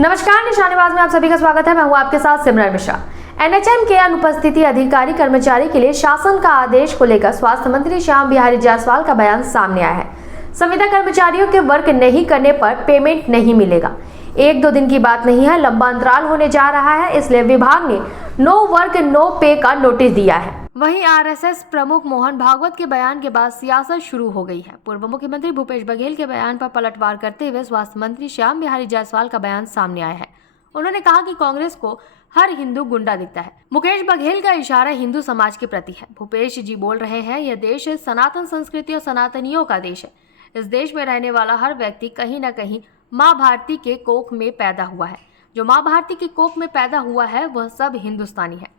नमस्कार, निशानेबाज में आप सभी का स्वागत है। मैं हूं आपके साथ सिमरन मिश्रा। एनएचएम के अनुपस्थिति अधिकारी कर्मचारी के लिए शासन का आदेश को लेकर स्वास्थ्य मंत्री श्याम बिहारी जायसवाल का बयान सामने आया है। संविदा कर्मचारियों के वर्क नहीं करने पर पेमेंट नहीं मिलेगा। 1-2 दिन की बात नहीं है, लंबा अंतराल होने जा रहा है, इसलिए विभाग ने नो वर्क नो पे का नोटिस दिया है। वहीं आरएसएस प्रमुख मोहन भागवत के बयान के बाद सियासत शुरू हो गई है। पूर्व मुख्यमंत्री भूपेश बघेल के बयान पर पलटवार करते हुए स्वास्थ्य मंत्री श्याम बिहारी जायसवाल का बयान सामने आया है। उन्होंने कहा कि कांग्रेस को हर हिंदू गुंडा दिखता है। मुकेश बघेल का इशारा हिंदू समाज के प्रति है। भूपेश जी बोल रहे हैं, यह देश सनातन संस्कृति और सनातनियों का देश है। इस देश में रहने वाला हर व्यक्ति कहीं न कहीं माँ भारती के कोख में पैदा हुआ है। जो माँ भारती के कोख में पैदा हुआ है वह सब हिंदुस्तानी है।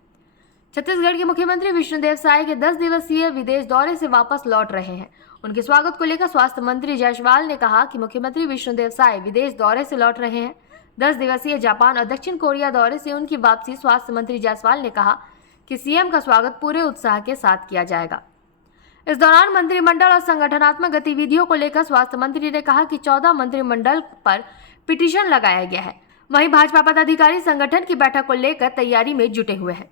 छत्तीसगढ़ के मुख्यमंत्री विष्णुदेव साय के 10 दिवसीय विदेश दौरे से वापस लौट रहे हैं। उनके स्वागत को लेकर स्वास्थ्य मंत्री जायसवाल ने कहा कि मुख्यमंत्री विष्णुदेव साय विदेश दौरे से लौट रहे हैं। 10 दिवसीय जापान और दक्षिण कोरिया दौरे से उनकी वापसी स्वास्थ्य मंत्री जायसवाल ने कहा कि सीएम का स्वागत पूरे उत्साह के साथ किया जाएगा। इस दौरान मंत्रिमंडल और संगठनात्मक गतिविधियों को लेकर स्वास्थ्य मंत्री ने कहा कि 14 मंत्रिमंडल पर पिटीशन लगाया गया है। वहीं भाजपा पदाधिकारी संगठन की बैठक को लेकर तैयारी में जुटे हुए हैं।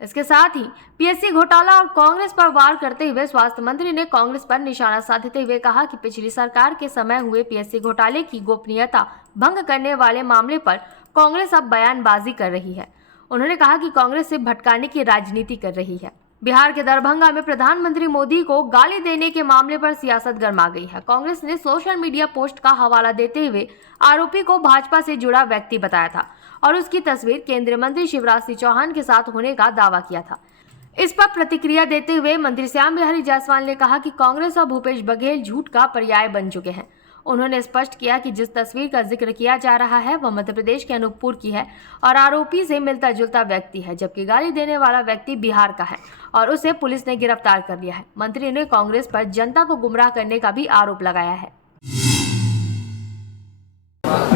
इसके साथ ही पीएससी घोटाला और कांग्रेस पर वार करते हुए स्वास्थ्य मंत्री ने कांग्रेस पर निशाना साधते हुए कहा कि पिछली सरकार के समय हुए पीएससी घोटाले की गोपनीयता भंग करने वाले मामले पर कांग्रेस अब बयानबाजी कर रही है। उन्होंने कहा कि कांग्रेस से भटकाने की राजनीति कर रही है। बिहार के दरभंगा में प्रधानमंत्री मोदी को गाली देने के मामले पर सियासत गर्मा गई है। कांग्रेस ने सोशल मीडिया पोस्ट का हवाला देते हुए आरोपी को भाजपा से जुड़ा व्यक्ति बताया था और उसकी तस्वीर केंद्रीय मंत्री शिवराज सिंह चौहान के साथ होने का दावा किया था। इस पर प्रतिक्रिया देते हुए मंत्री श्याम बिहारी जायसवाल ने कहा कि कांग्रेस और भूपेश बघेल झूठ का पर्याय बन चुके हैं। उन्होंने स्पष्ट किया कि जिस तस्वीर का जिक्र किया जा रहा है वह मध्य प्रदेश के अनूपपुर की है और आरोपी से मिलता जुलता व्यक्ति है, जबकि गाली देने वाला व्यक्ति बिहार का है और उसे पुलिस ने गिरफ्तार कर लिया है। मंत्री ने कांग्रेस पर जनता को गुमराह करने का भी आरोप लगाया है।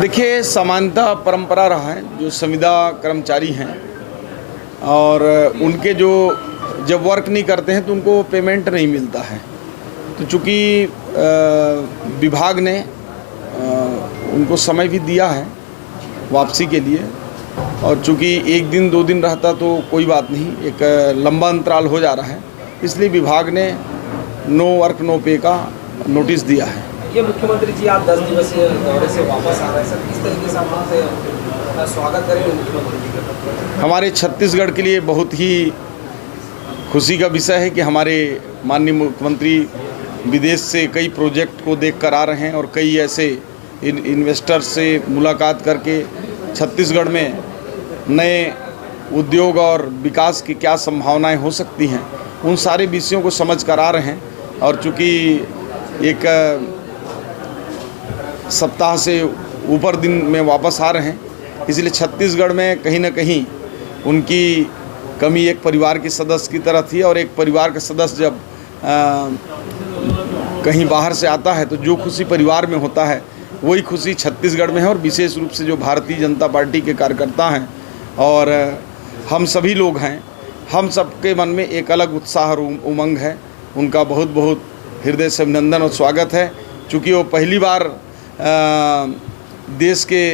देखिए, समानता परंपरा रहा है। जो संविदा कर्मचारी हैं और उनके जो जब वर्क नहीं करते हैं तो उनको पेमेंट नहीं मिलता है। तो चूँकि विभाग ने उनको समय भी दिया है वापसी के लिए और चूँकि 1 दिन 2 दिन रहता तो कोई बात नहीं, एक लंबा अंतराल हो जा रहा है, इसलिए विभाग ने नो वर्क नो पे का नोटिस दिया है। ये मुख्यमंत्री जी, आप 10 दिवसीय दौरे से वापस आ रहे हैं, सर किस तरीके से आप उनसे स्वागत करेंगे मुख्यमंत्री जी का? हमारे छत्तीसगढ़ के लिए बहुत ही खुशी का विषय है कि हमारे माननीय मुख्यमंत्री विदेश से कई प्रोजेक्ट को देख कर आ रहे हैं और कई ऐसे इन्वेस्टर्स से मुलाकात करके छत्तीसगढ़ में नए उद्योग और विकास की क्या संभावनाएं हो सकती हैं, उन सारे विषयों को समझ कर आ रहे हैं। और चूँकि एक सप्ताह से ऊपर दिन में वापस आ रहे हैं, इसलिए छत्तीसगढ़ में कहीं ना कहीं उनकी कमी एक परिवार के सदस्य की तरह थी और एक परिवार का सदस्य जब कहीं बाहर से आता है तो जो खुशी परिवार में होता है वही खुशी छत्तीसगढ़ में है। और विशेष रूप से जो भारतीय जनता पार्टी के कार्यकर्ता हैं और हम सभी लोग हैं, हम सबके मन में एक अलग उत्साह और उमंग है। उनका बहुत बहुत हृदय से अभिनंदन और स्वागत है। चूँकि वो पहली बार देश के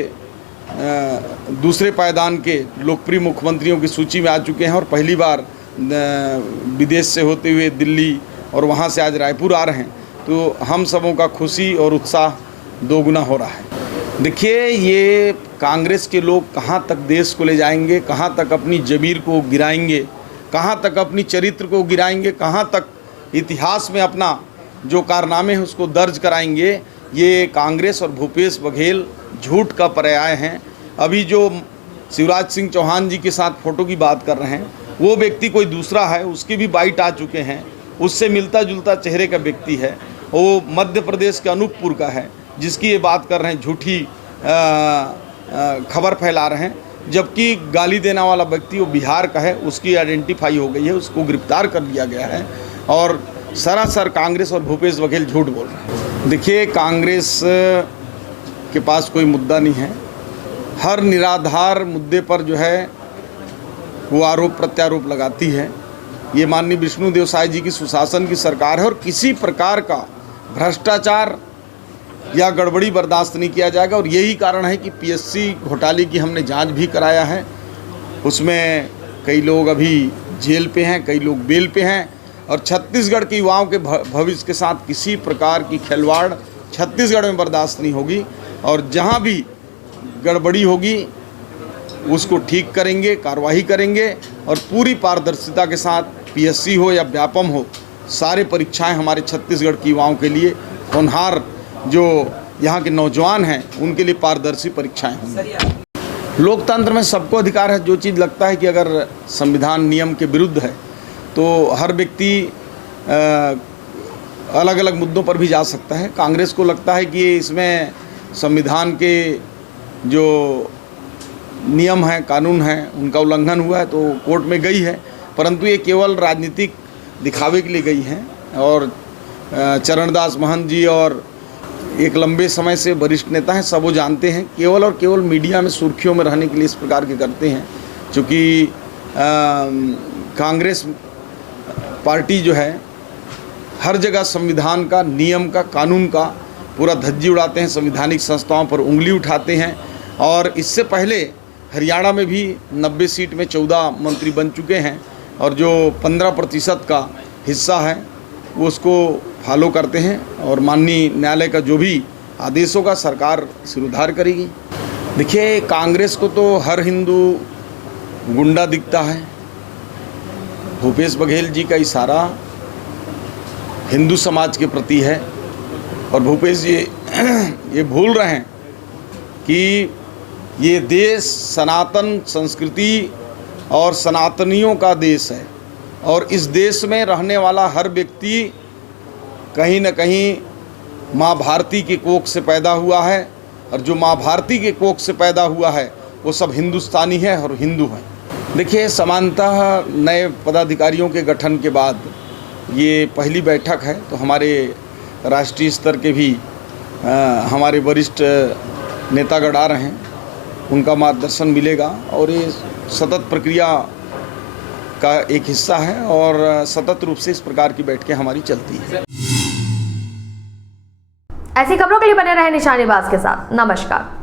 दूसरे पायदान के लोकप्रिय मुख्यमंत्रियों की सूची में आ चुके हैं और पहली बार विदेश से होते हुए दिल्ली और वहाँ से आज रायपुर आ रहे हैं, तो हम सबों का खुशी और उत्साह दोगुना हो रहा है। देखिए, ये कांग्रेस के लोग कहाँ तक देश को ले जाएंगे, कहाँ तक अपनी जमीर को गिराएंगे, कहाँ तक अपनी चरित्र को गिराएंगे, कहाँ तक इतिहास में अपना जो कारनामे हैं उसको दर्ज कराएंगे, ये कांग्रेस और भूपेश बघेल झूठ का पर्याय हैं। अभी जो शिवराज सिंह चौहान जी के साथ फ़ोटो की बात कर रहे हैं, वो व्यक्ति कोई दूसरा है, उसके भी बाइट आ चुके हैं, उससे मिलता जुलता चेहरे का व्यक्ति है, वो मध्य प्रदेश के अनूपपुर का है, जिसकी ये बात कर रहे हैं, झूठी खबर फैला रहे हैं, जबकि गाली देने वाला व्यक्ति वो बिहार का है, उसकी आइडेंटिफाई हो गई है, उसको गिरफ्तार कर लिया गया है और सरासर कांग्रेस और भूपेश बघेल झूठ बोल रहे हैं। देखिए, कांग्रेस के पास कोई मुद्दा नहीं है। हर निराधार मुद्दे पर जो है वो आरोप प्रत्यारोप लगाती है। ये माननीय विष्णुदेव साय जी की सुशासन की सरकार है और किसी प्रकार का भ्रष्टाचार या गड़बड़ी बर्दाश्त नहीं किया जाएगा। और यही कारण है कि पीएससी घोटाले की हमने जांच भी कराया है। उसमें कई लोग अभी जेल पे हैं, कई लोग बेल पे हैं, और छत्तीसगढ़ के युवाओं के भविष्य के साथ किसी प्रकार की खिलवाड़ छत्तीसगढ़ में बर्दाश्त नहीं होगी। और जहां भी गड़बड़ी होगी उसको ठीक करेंगे, कार्रवाई करेंगे, और पूरी पारदर्शिता के साथ पीएससी हो या व्यापम हो, सारे परीक्षाएं हमारे छत्तीसगढ़ के युवाओं के लिए, होनहार जो यहाँ के नौजवान हैं उनके लिए पारदर्शी परीक्षाएं होंगी। लोकतंत्र में सबको अधिकार है। जो चीज़ लगता है कि अगर संविधान नियम के विरुद्ध है तो हर व्यक्ति अलग अलग मुद्दों पर भी जा सकता है। कांग्रेस को लगता है कि इसमें संविधान के जो नियम हैं, कानून हैं, उनका उल्लंघन हुआ है तो कोर्ट में गई है, परंतु ये केवल राजनीतिक दिखावे के लिए गई हैं। और चरणदास महंत जी और एक लंबे समय से वरिष्ठ नेता हैं, सब वो जानते हैं, केवल और केवल मीडिया में सुर्खियों में रहने के लिए इस प्रकार के करते हैं। क्योंकि कांग्रेस पार्टी जो है हर जगह संविधान का, नियम का, कानून का पूरा धज्जी उड़ाते हैं, संवैधानिक संस्थाओं पर उंगली उठाते हैं। और इससे पहले हरियाणा में भी 90 सीट में 14 मंत्री बन चुके हैं, और जो 15% का हिस्सा है वो उसको फॉलो करते हैं। और माननीय न्यायालय का जो भी आदेश होगा सरकार सिरोधार करेगी। देखिए, कांग्रेस को तो हर हिंदू गुंडा दिखता है। भूपेश बघेल जी का इशारा हिंदू समाज के प्रति है, और भूपेश जी ये भूल रहे हैं कि ये देश सनातन संस्कृति और सनातनियों का देश है, और इस देश में रहने वाला हर व्यक्ति कहीं न कहीं माँ भारती के कोख से पैदा हुआ है, और जो माँ भारती के कोख से पैदा हुआ है वो सब हिंदुस्तानी है और हिंदू हैं। देखिए, समानतः नए पदाधिकारियों के गठन के बाद ये पहली बैठक है, तो हमारे राष्ट्रीय स्तर के भी हमारे वरिष्ठ नेतागण आ रहे हैं, उनका मार्गदर्शन मिलेगा, और ये सतत प्रक्रिया का एक हिस्सा है, और सतत रूप से इस प्रकार की बैठकें हमारी चलती हैं। ऐसी खबरों के लिए बने रहे निशानेबाज के साथ। नमस्कार।